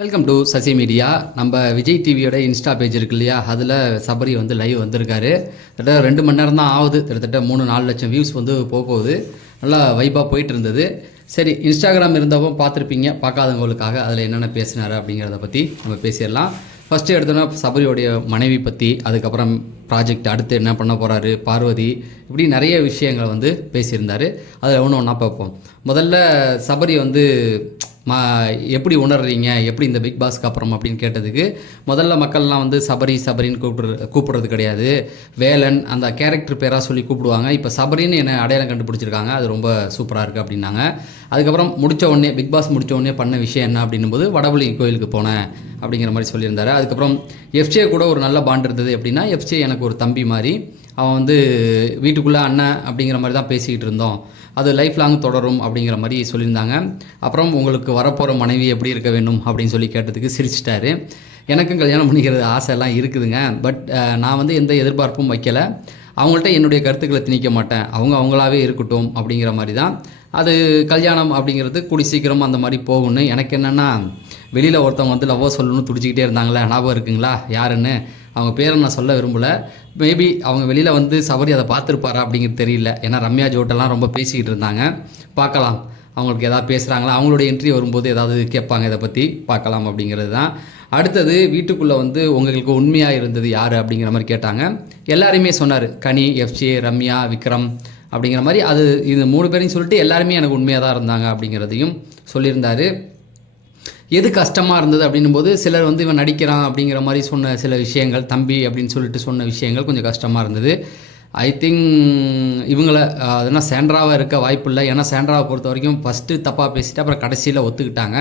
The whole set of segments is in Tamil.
வெல்கம் டு சசி மீடியா நம்ம விஜய் டிவியோட இன்ஸ்டா பேஜ் இருக்கு இல்லையா? அதில் சபரி வந்து லைவ் வந்திருக்காரு. கிட்டத்தட்ட ரெண்டு மணி நேரம் தான் ஆகுது. கிட்டத்தட்ட மூணு நாலு லட்சம் வியூஸ் வந்து போக போகுது. நல்லா வைப்பாக போயிட்டு இருந்தது. சரி இன்ஸ்டாகிராம் இருந்தவங்க பார்த்துருப்பீங்க. பார்க்காதவங்களுக்காக அதில் என்னென்ன பேசினார் அப்படிங்கிறத பற்றி நம்ம பேசிடலாம். ஃபஸ்ட்டு எடுத்தோன்னா சபரியோடைய மனைவி பற்றி அதுக்கப்புறம் ப்ராஜெக்ட் அடுத்து என்ன பண்ண போகிறாரு பார்வதி இப்படி நிறைய விஷயங்களை வந்து பேசியிருந்தார். அதில் ஒன்று ஒன்றா பார்ப்போம். முதல்ல சபரி வந்து மா எப்படி உணர்றீங்க? எப்படி இந்த பிக் பாஸ்க்கு அப்புறம் அப்படின்னு கேட்டதுக்கு முதல்ல மக்கள்லாம் வந்து சபரி சபரின்னு கூப்பிடுற கூப்பிடுறது கிடையாது. வேலன் அந்த கேரக்டர் பேராக சொல்லி கூப்பிடுவாங்க. இப்போ சபரின்னு என்ன அடையாளம் கண்டுபிடிச்சிருக்காங்க. அது ரொம்ப சூப்பராக இருக்குது அப்படின்னாங்க. அதுக்கப்புறம் முடித்த உடனே பிக் பாஸ் முடித்த உடனே பண்ண விஷயம் என்ன அப்படின்னும் போது வடபுலி கோயிலுக்கு போனேன் அப்படிங்கிற மாதிரி சொல்லியிருந்தாரு. அதுக்கப்புறம் எஃப்சே கூட ஒரு நல்ல பாண்ட் இருந்தது எப்படின்னா எஃப்சே எனக்கு ஒரு தம்பி மாதிரி. அவன் வந்து வீட்டுக்குள்ளே அண்ணன் அப்படிங்கிற மாதிரி தான் பேசிக்கிட்டு இருந்தோம். அது லைஃப் லாங் தொடரும் அப்படிங்கிற மாதிரி சொல்லியிருந்தாங்க. அப்புறம் உங்களுக்கு வரப்போகிற மனைவி எப்படி இருக்க வேண்டும் அப்படின்னு சொல்லி கேட்டதுக்கு சிரிச்சிட்டாரு. எனக்கும் கல்யாணம் பண்ணிக்கிறது ஆசைலாம் இருக்குதுங்க. பட் நான் வந்து எந்த எதிர்பார்ப்பும் வைக்கல. அவங்கள்ட்ட என்னுடைய கருத்துக்களை திணிக்க மாட்டேன். அவங்க அவங்களாவே இருக்கட்டும் அப்படிங்கிற மாதிரி தான் அது கல்யாணம் அப்படிங்கிறது கூடி சீக்கிரம் அந்த மாதிரி போகும்னு எனக்கு என்னென்னா வெளியில் ஒருத்தவங்க வந்து லவ்வோ சொல்லணும்னு துடிச்சிக்கிட்டே இருந்தாங்களே ஞாபகம் இருக்குங்களா? யாருன்னு? அவங்க பேரை நான் சொல்ல விரும்பலை. மேபி அவங்க வெளியில் வந்து சபரி அதை பார்த்துருப்பாரா அப்படிங்கிறது தெரியல. ஏன்னா ரம்யா ஜோட்டெல்லாம் ரொம்ப பேசிக்கிட்டு இருந்தாங்க. பார்க்கலாம். அவங்களுக்கு எதாவது பேசுகிறாங்களா அவங்களுடைய என்ட்ரி வரும்போது ஏதாவது கேட்பாங்க இதை பற்றி பார்க்கலாம் அப்படிங்கிறது தான். அடுத்தது வீட்டுக்குள்ளே வந்து உங்களுக்கு உண்மையாக இருந்தது யார் அப்படிங்கிற மாதிரி கேட்டாங்க. எல்லாருமே சொன்னார். கனி எஃப்ஜே ரம்யா விக்ரம் அப்படிங்கிற மாதிரி அது இது மூணு பேரையும் சொல்லிட்டு எல்லாருமே எனக்கு உண்மையாக தான் இருந்தாங்க அப்படிங்கிறதையும் சொல்லியிருந்தாரு. எது கஷ்டமாக இருந்தது அப்படின்னும் போது சிலர் வந்து இவன் நடிக்கிறான் அப்படிங்கிற மாதிரி சொன்ன சில விஷயங்கள் தம்பி அப்படின்னு சொல்லிட்டு சொன்ன விஷயங்கள் கொஞ்சம் கஷ்டமாக இருந்தது. ஐ திங்க் இவங்கள அதனால் சேண்ட்ராவாக இருக்க வாய்ப்பு இல்லை ஏன்னா சேண்ட்ராவை பொறுத்த வரைக்கும் ஃபஸ்ட்டு தப்பாக பேசிட்டு அப்புறம் கடைசியில் ஒத்துக்கிட்டாங்க.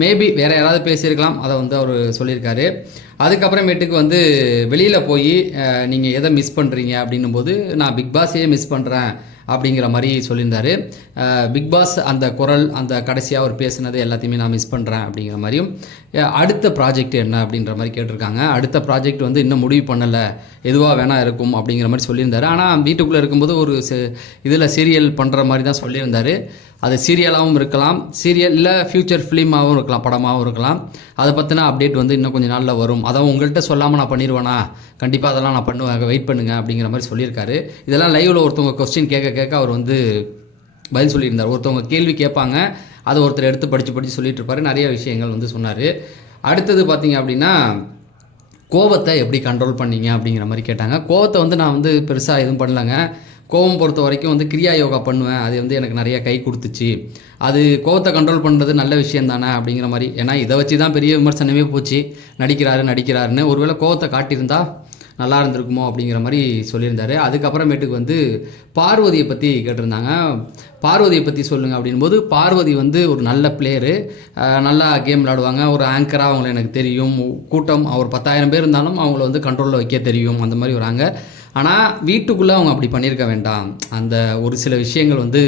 மேபி வேறு யாராவது பேசியிருக்கலாம். அதை வந்து அவர் சொல்லியிருக்காரு. அதுக்கப்புறமேட்டுக்கு வந்து வெளியில் போய் நீங்கள் எதை மிஸ் பண்ணுறீங்க அப்படின்னும் போது நான் பிக் பாஸையே மிஸ் பண்ணுறேன் அப்படிங்கிற மாதிரி சொல்லியிருந்தாரு. பிக் பாஸ் அந்த குரல் அந்த கடைசியாக அவர் பேசினது எல்லாத்தையுமே நான் மிஸ் பண்ணுறேன் அப்படிங்கிற மாதிரியும் அடுத்த ப்ராஜெக்ட் என்ன அப்படின்ற மாதிரி கேட்டிருக்காங்க. அடுத்த ப்ராஜெக்ட் வந்து இன்னும் முடிவு பண்ணலை. எதுவாக வேணால் இருக்கும் அப்படிங்கிற மாதிரி சொல்லியிருந்தாரு. ஆனால் வீட்டுக்குள்ளே இருக்கும்போது ஒரு இதில் சீரியல் பண்ணுற மாதிரி தான் சொல்லியிருந்தாரு. அது சீரியலாகவும் இருக்கலாம். சீரியல் இல்லை ஃப்யூச்சர் ஃபிலிமாகவும் இருக்கலாம் படமாகவும் இருக்கலாம். அதை பற்றின அப்டேட் வந்து இன்னும் கொஞ்சம் நாளில் வரும். அதான் உங்கள்கிட்ட சொல்லாமல் நான் பண்ணிடுவேனா கண்டிப்பாக அதெல்லாம் நான் பண்ணுவேன். வெயிட் பண்ணுங்க அப்படிங்கிற மாதிரி சொல்லியிருக்காரு. இதெல்லாம் லைவில் ஒருத்தவங்க கொஸ்டின் கேட்க கேட்க அவர் வந்து பதில் சொல்லியிருந்தார். ஒருத்தவங்க கேள்வி கேட்பாங்க. அதை ஒருத்தர் எடுத்து படித்து படித்து சொல்லிட்டு இருப்பாரு நிறைய விஷயங்கள் வந்து சொன்னார். அடுத்தது பார்த்தீங்க அப்படின்னா கோவத்தை எப்படி கண்ட்ரோல் பண்ணீங்க அப்படிங்கிற மாதிரி கேட்டாங்க. கோவத்தை வந்து நான் வந்து பெருசாக எதுவும் பண்ணலங்க. கோவம் பொறுத்த வரைக்கும் வந்து கிரியா யோகா பண்ணுவேன். அது வந்து எனக்கு நிறைய கை கொடுத்துச்சு. அது கோவத்தை கண்ட்ரோல் பண்ணுறது நல்ல விஷயம் தானே அப்படிங்கிற மாதிரி. ஏன்னா இதை வச்சு தான் பெரிய விமர்சனமே போச்சு. நடிக்கிறாரு நடிக்கிறாருன்னு ஒருவேளை கோவத்தை காட்டியிருந்தா நல்லா இருந்திருக்குமோ அப்படிங்கிற மாதிரி சொல்லியிருந்தாரு. அதுக்கப்புறமேட்டுக்கு வந்து பார்வதியை பற்றி கேட்டிருந்தாங்க. பார்வதியை பற்றி சொல்லுங்கள் அப்படின்போது பார்வதி வந்து ஒரு நல்ல பிளேயரு நல்லா கேம் விளாடுவாங்க ஒரு ஆங்கராக அவங்கள எனக்கு தெரியும். கூட்டம் அவர் பத்தாயிரம் பேர் இருந்தாலும் அவங்கள வந்து கண்ட்ரோலில் வைக்க தெரியும். அந்த மாதிரி வராங்க. ஆனால் வீட்டுக்குள்ளே அவங்க அப்படி பண்ணியிருக்க வேண்டாம். அந்த ஒரு சில விஷயங்கள் வந்து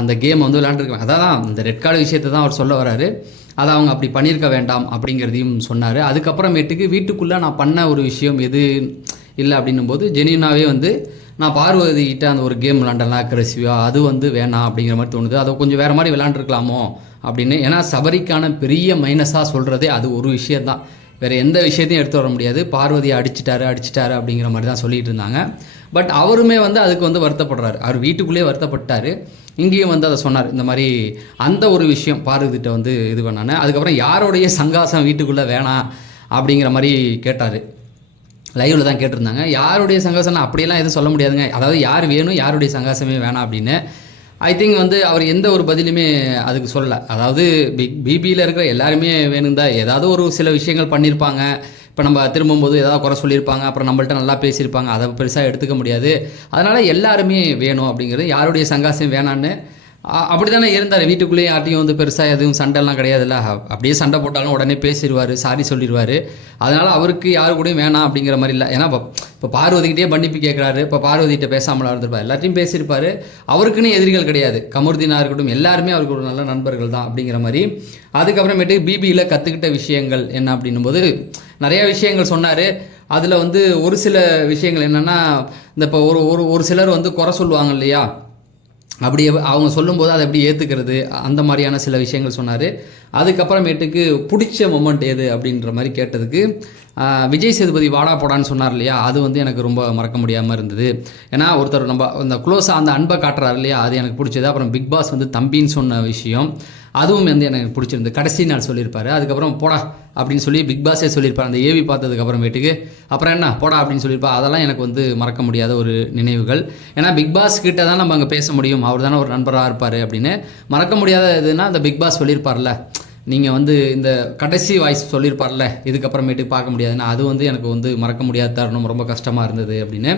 அந்த கேம் வந்து விளாண்டுருக்க அதான் இந்த ரெட் கார்டு விஷயத்தை தான் அவர் சொல்ல வராரு. அதை அவங்க அப்படி பண்ணியிருக்க வேண்டாம் அப்படிங்கிறதையும் சொன்னார். அதுக்கப்புறமேட்டுக்கு வீட்டுக்குள்ளே நான் பண்ண ஒரு விஷயம் எது இல்லை அப்படின்னும் போது ஜெனியூனாகவே வந்து நான் பார்வதி கிட்ட அந்த ஒரு கேம் விளாண்டலாம் அக்ரெசிவாக அது வந்து வேணாம் அப்படிங்கிற மாதிரி தோணுது. அதை கொஞ்சம் வேறு மாதிரி விளாண்டுருக்கலாமோ அப்படின்னு. ஏன்னா சபரிக்கான பெரிய மைனஸாக சொல்கிறதே அது ஒரு விஷயந்தான் வேறு எந்த விஷயத்தையும் எடுத்து வர முடியாது. பார்வதியை அடிச்சிட்டாரு அடிச்சிட்டாரு அப்படிங்கிற மாதிரி தான் சொல்லிட்டு இருந்தாங்க. பட் அவருமே வந்து அதுக்கு வந்து வருத்தப்படுறாரு. அவர் வீட்டுக்குள்ளேயே வருத்தப்பட்டார். இங்கேயும் வந்து அதை சொன்னார். இந்த மாதிரி அந்த ஒரு விஷயம் பார்வதிட்ட வந்து இது பண்ணானே. அதுக்கப்புறம் யாருடைய சங்காசம் வீட்டுக்குள்ளே வேணாம் அப்படிங்கிற மாதிரி கேட்டார். லைவில் தான் கேட்டிருந்தாங்க. யாருடைய சங்காசம் அப்படியெல்லாம் எதுவும் சொல்ல முடியாதுங்க. அதாவது யார் வேணும் யாருடைய சங்காசமே வேணாம் அப்படின்னு. ஐ திங்க் வந்து அவர் எந்த ஒரு பதிலுமே அதுக்கு சொல்லலை. அதாவது பிக் பிபியில் இருக்கிற எல்லாருமே வேணுந்தா ஏதாவது ஒரு சில விஷயங்கள் பண்ணியிருப்பாங்க இப்போ நம்ம திரும்பும்போது ஏதாவது குறை சொல்லியிருப்பாங்க அப்புறம் நம்மள்ட்ட நல்லா பேசியிருப்பாங்க. அதை பெருசாக எடுத்துக்க முடியாது. அதனால் எல்லாருமே வேணும் அப்படிங்கிறது யாருடைய சங்காசம் வேணான்னு அப்படி தானே இருந்தார். வீட்டுக்குள்ளேயே யார்ட்டையும் வந்து பெருசாக எதுவும் சண்டைலாம் கிடையாதுல்ல. அப்படியே சண்டை போட்டாலும் உடனே பேசிடுவார் சாரி சொல்லிடுவார் அதனால் அவருக்கு யாரு கூடயும் வேணாம் அப்படிங்கிற மாதிரி இல்லை. ஏன்னா இப்போ இப்போ பார்வதிக்கிட்டே மன்னிப்பு கேட்குறாரு இப்போ பார்வதிகிட்ட பேசாமலாக இருந்திருப்பார் எல்லாத்தையும் பேசியிருப்பார் அவருக்குன்னு எதிரிகள் கிடையாது. கமருதீனாக இருக்கட்டும் எல்லாருமே அவருக்கு ஒரு நல்ல நண்பர்கள் தான் அப்படிங்கிற மாதிரி. அதுக்கப்புறமேட்டு பிபியில் கற்றுக்கிட்ட விஷயங்கள் என்ன அப்படின்னும் போது நிறையா விஷயங்கள் சொன்னார். அதில் வந்து ஒரு சில விஷயங்கள் என்னென்னா இந்த இப்போ ஒரு ஒரு ஒரு சிலர் வந்து குறை சொல்லுவாங்க இல்லையா? அப்படி அவங்க சொல்லும்போது அதை எப்படி ஏற்றுக்கிறது அந்த மாதிரியான சில விஷயங்கள் சொன்னார். அதுக்கப்புறமேட்டுக்கு பிடிச்ச மொமெண்ட் எது? அப்படின்ற மாதிரி கேட்டதுக்கு விஜய் சேதுபதி வாடா போடான்னு சொன்னார் இல்லையா? அது வந்து எனக்கு ரொம்ப மறக்க முடியாமல் இருந்தது. ஏன்னா ஒருத்தர் நம்ம அந்த க்ளோஸாக அந்த அன்பை காட்டுறாரு இல்லையா? அது எனக்கு பிடிச்சது. அப்புறம் பிக் பாஸ் வந்து தம்பின்னு சொன்ன விஷயம் அதுவும் வந்து எனக்கு பிடிச்சிருந்து கடைசி நாள் சொல்லியிருப்பாரு. அதுக்கப்புறம் போடா அப்படின்னு சொல்லி பிக் பாஸே சொல்லியிருப்பார். அந்த ஏவி பார்த்ததுக்கப்புறமேட்டுக்கு. அப்புறம் என்ன? போடா அப்படின்னு சொல்லியிருப்பா. அதெல்லாம் எனக்கு வந்து மறக்க முடியாத ஒரு நினைவுகள். ஏன்னா பிக் பாஸ் கிட்ட தான் நம்ம அங்கே பேச முடியும். அவர் தானே ஒரு நண்பராக இருப்பார் அப்படின்னு. மறக்க முடியாத இதுனா அந்த பிக் பாஸ் சொல்லியிருப்பார்ல. நீங்கள் வந்து இந்த கடைசி வாய்ஸ் சொல்லியிருப்பார்ல இதுக்கப்புறமேட்டு பார்க்க முடியாதுன்னா அது வந்து எனக்கு வந்து மறக்க முடியாத தருணம் ரொம்ப கஷ்டமாக இருந்தது அப்படின்னு.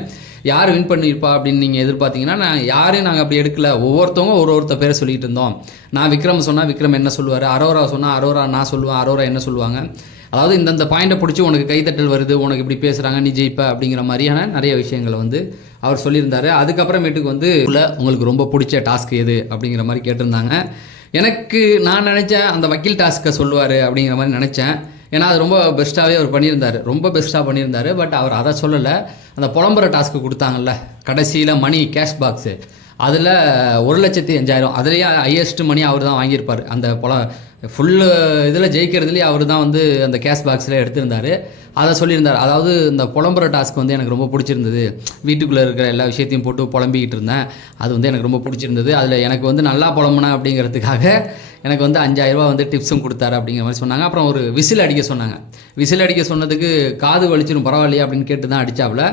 யார் வின் பண்ணியிருப்பா அப்படின்னு நீங்கள் எதிர்பார்த்தீங்கன்னா நான் யாரையும் நாங்கள் அப்படி எடுக்கல. ஒவ்வொருத்தவங்க ஒரு ஒருத்த பேரை சொல்லிகிட்டு இருந்தோம். நான் விக்ரம் சொன்னால் விக்ரம் என்ன சொல்லுவார்? அரோரா சொன்னால் அரோரா நான் சொல்லுவேன் அரோரா என்ன சொல்லுவாங்க? அதாவது இந்தந்த பாயிண்டை பிடிச்சி உனக்கு கைத்தட்டல் வருது உனக்கு இப்படி பேசுகிறாங்க நீ ஜெயிப்ப அப்படிங்கிற மாதிரியான நிறைய விஷயங்களை வந்து அவர் சொல்லியிருந்தார். அதுக்கப்புறமேட்டுக்கு வந்து உள்ள உங்களுக்கு ரொம்ப பிடிச்ச டாஸ்க் எது? அப்படிங்கிற மாதிரி கேட்டிருந்தாங்க. எனக்கு நான் நினச்சேன் அந்த வக்கீல் டாஸ்க்கை சொல்லுவார் அப்படிங்கிற மாதிரி நினச்சேன். ஏன்னா அது ரொம்ப பெஸ்ட்டாகவே அவர் பண்ணியிருந்தார். ரொம்ப பெஸ்ட்டாக பண்ணியிருந்தார். பட் அவர் அதை சொல்லலை. அந்த புலம்புற டாஸ்க்கு கொடுத்தாங்கல்ல. கடைசியில் மணி கேஷ் பாக்ஸு. அதில் ஒரு லட்சத்தி அஞ்சாயிரம். அதுலேயே ஹையஸ்ட் மணி அவர் தான் வாங்கியிருப்பார். அந்த புல ஃபுல்லு இதில் ஜெயிக்கிறதுலேயே அவர் தான் வந்து அந்த கேஷ் பாக்ஸில் எடுத்திருந்தார். அதை சொல்லியிருந்தார். அதாவது இந்த புலம்புற டாஸ்க் வந்து எனக்கு ரொம்ப பிடிச்சிருந்தது. வீட்டுக்குள்ளே இருக்கிற எல்லா விஷயத்தையும் போட்டு புலம்பிக்கிட்டு இருந்தேன். அது வந்து எனக்கு ரொம்ப பிடிச்சிருந்தது. அதில் எனக்கு வந்து நல்லா புலம்புனேன் அப்படிங்கிறதுக்காக எனக்கு வந்து அஞ்சாயிரரூபா வந்து டிப்ஸும் கொடுத்தாரு அப்படிங்கிற மாதிரி சொன்னாங்க. அப்புறம் ஒரு விசில் அடிக்க சொன்னாங்க. விசில் அடிக்க சொன்னதுக்கு காது வலிச்சிடும் பரவாயில்லையா அப்படின்னு கேட்டு தான் அடித்தாப்புல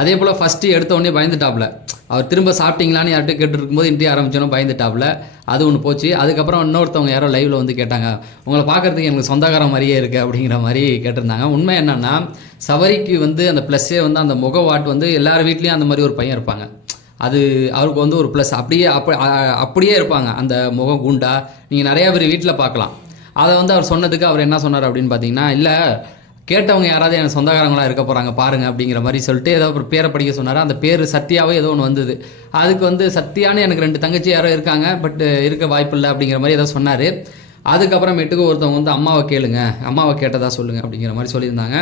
அதே போல் ஃபஸ்ட்டு எடுத்த உடனே பயந்துட்டாப்புல அவர் திரும்ப சாப்பிட்டீங்களான்னு யார்கிட்ட கேட்டு இருக்கும்போது இன்றைய ஆரம்பிச்சோன்னு பயந்துட்டாப்புல. அது ஒன்று போச்சு. அதுக்கப்புறம் இன்னொருத்தவங்க யாரோ லைவில் வந்து கேட்டாங்க உங்களை பார்க்குறதுக்கு எனக்கு சொந்தக்கார மாதிரியே இருக்குது அப்படிங்கிற மாதிரி கேட்டிருந்தாங்க. உண்மை என்னன்னா சபரிக்கு வந்து அந்த ப்ளஸ்ஸே வந்து அந்த முகவாட்டு வந்து எல்லார் வீட்லேயும் அந்த மாதிரி ஒரு பையன் இருப்பாங்க. அது அவருக்கு வந்து ஒரு ப்ளஸ் அப்படியே அப்படி அப்படியே இருப்பாங்க. அந்த முகம் குண்டா. நீங்கள் நிறையா பேர் வீட்டில் பார்க்கலாம். அதை வந்து அவர் சொன்னதுக்கு அவர் என்ன சொன்னார் அப்படின்னு பார்த்தீங்கன்னா இல்லை கேட்டவங்க யாராவது எனக்கு சொந்தக்காரங்களாக இருக்க போகிறாங்க பாருங்க அப்படிங்கிற மாதிரி சொல்லிட்டு ஏதோ ஒரு பேரை படிக்க சொன்னார். அந்த பேர் சத்யாவே ஏதோ ஒன்று வந்தது. அதுக்கு வந்து சத்யான்னு எனக்கு ரெண்டு தங்கச்சி யாரோ இருக்காங்க பட் இருக்க வாய்ப்பு இல்லை அப்படிங்கிற மாதிரி ஏதோ சொன்னார். அதுக்கப்புறமேட்டுக்கு ஒருத்தவங்க வந்து அம்மாவை கேளுங்க அம்மாவை கேட்டதாக சொல்லுங்க அப்படிங்கிற மாதிரி சொல்லியிருந்தாங்க.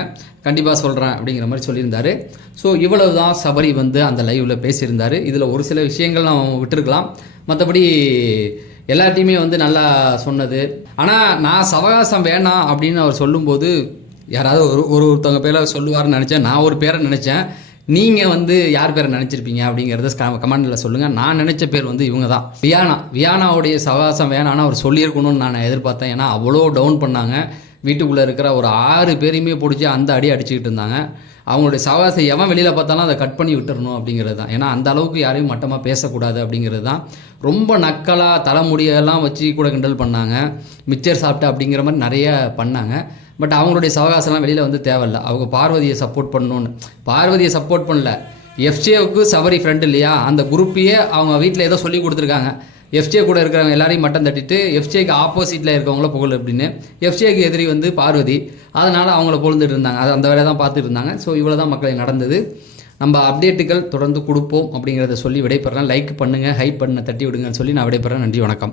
கண்டிப்பாக சொல்கிறேன் அப்படிங்கிற மாதிரி சொல்லியிருந்தாரு. ஸோ இவ்வளவு தான் சபரி வந்து அந்த லைவில் பேசியிருந்தார். இதில் ஒரு சில விஷயங்கள் நான் விட்டுருக்கலாம். மற்றபடி எல்லாத்தையுமே வந்து நல்லா சொன்னது. ஆனால் நான் சவகாசம் வேணாம் அப்படின்னு அவர் சொல்லும்போது யாராவது ஒரு ஒரு ஒருத்தவங்க பேரை சொல்லுவார்னு நினச்சேன். நான் ஒரு பேரை நினச்சேன். நீங்கள் வந்து யார் பேரை நினச்சிருப்பீங்க அப்படிங்கிறத கமெண்டில் சொல்லுங்கள் நான் நினச்ச பேர் வந்து இவங்க தான். வியானா வியானாவுடைய சவாசம் வேணான்னு அவர் சொல்லியிருக்கணும்னு நான் எதிர்பார்த்தேன். ஏன்னா அவ்வளோ டவுன் பண்ணாங்க. வீட்டுக்குள்ளே இருக்கிற ஒரு ஆறு பேரையுமே பிடிச்சி அந்த அடி அடிச்சுக்கிட்டு இருந்தாங்க. அவங்களுடைய சவாசம் எவன் வெளியில் பார்த்தாலும் அதை கட் பண்ணி விட்டுறணும் அப்படிங்கிறது தான். ஏன்னா அந்த அளவுக்கு யாரையும் மட்டமாக பேசக்கூடாது அப்படிங்கிறது தான். ரொம்ப நக்கலாக தலைமுடியெல்லாம் வச்சு கூட கிண்டல் பண்ணாங்க. மிச்சர் சாப்பிட்டா அப்படிங்கிற மாதிரி நிறைய பண்ணாங்க. பட் அவங்களுடைய சவகாசம்லாம் வெளியில் வந்து தேவையில்ல. அவங்க பார்வதியை சப்போர்ட் பண்ணணும்னு. பார்வதியை சப்போர்ட் பண்ணல. எஃப்ஜேவுக்கு சபரி ஃப்ரெண்டு இல்லையா? அந்த குரூப்பையே அவங்க வீட்டில் ஏதோ சொல்லி கொடுத்துருக்காங்க. எஃப்ஜே கூட இருக்கிறவங்க எல்லாரையும் மட்டம் தட்டிட்டு எஃப்ஜேக்கு ஆப்போசிட்டில் இருக்கவங்கள புகழ் அப்படின்னு. எஃப்ஜேக்கு எதிரி வந்து பார்வதி. அதனால் அவங்கள பொழுதுட்டு இருந்தாங்க. அது அந்த வேலையை தான் பார்த்துட்டு இருந்தாங்க. ஸோ இவ்வளோ தான் மக்களை நடந்தது. நம்ம அப்டேட்டுகள் தொடர்ந்து கொடுப்போம் அப்படிங்கிறத சொல்லி விடைபெறேன் லைக் பண்ணுங்கள் ஹைப் பண்ண தட்டி விடுங்கன்னு சொல்லி நான் விடைபெறேன் நன்றி வணக்கம்.